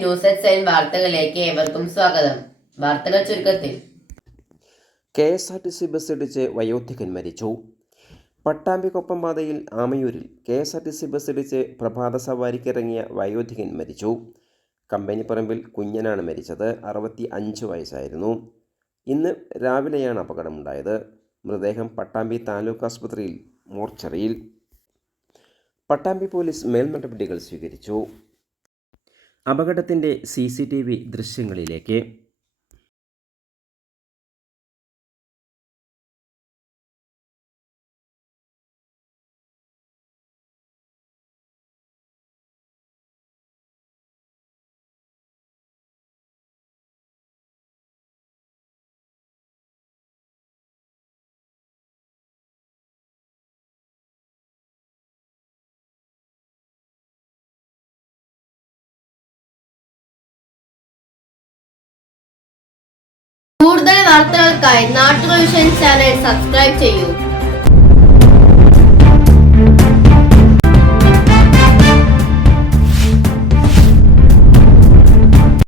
News at 9 വാർത്തകളിലേക്ക് ഏവർക്കും സ്വാഗതം. വാർത്തകൾ ചുരുക്കത്തിൽ. KSRTC ബസ്സിടിച്ച് വയോധികൻ മരിച്ചു. പട്ടാമ്പിക്കൊപ്പം പാതയിൽ ആമയൂരിൽ KSRTC ബസ്സിടിച്ച് പ്രഭാത സവാരിക്കിറങ്ങിയ വയോധികൻ മരിച്ചു. കമ്പനിപ്പറമ്പിൽ കുഞ്ഞനാണ് മരിച്ചത്. 65 വയസ്സായിരുന്നു. ഇന്ന് രാവിലെയാണ് അപകടമുണ്ടായത്. മൃതദേഹം പട്ടാമ്പി താലൂക്ക് ആസ്പത്രിയിൽ മോർച്ചറിയിൽ. പട്ടാമ്പി പോലീസ് മേൽനടപടികൾ സ്വീകരിച്ചു. അപകടത്തിൻ്റെ CCTV ദൃശ്യങ്ങളിലേക്ക്. കൂടുതൽ വാർത്തകൾക്കായി നാട്ടുകൾ വിഷൻ ചാനൽ സബ്സ്ക്രൈബ് ചെയ്യൂ.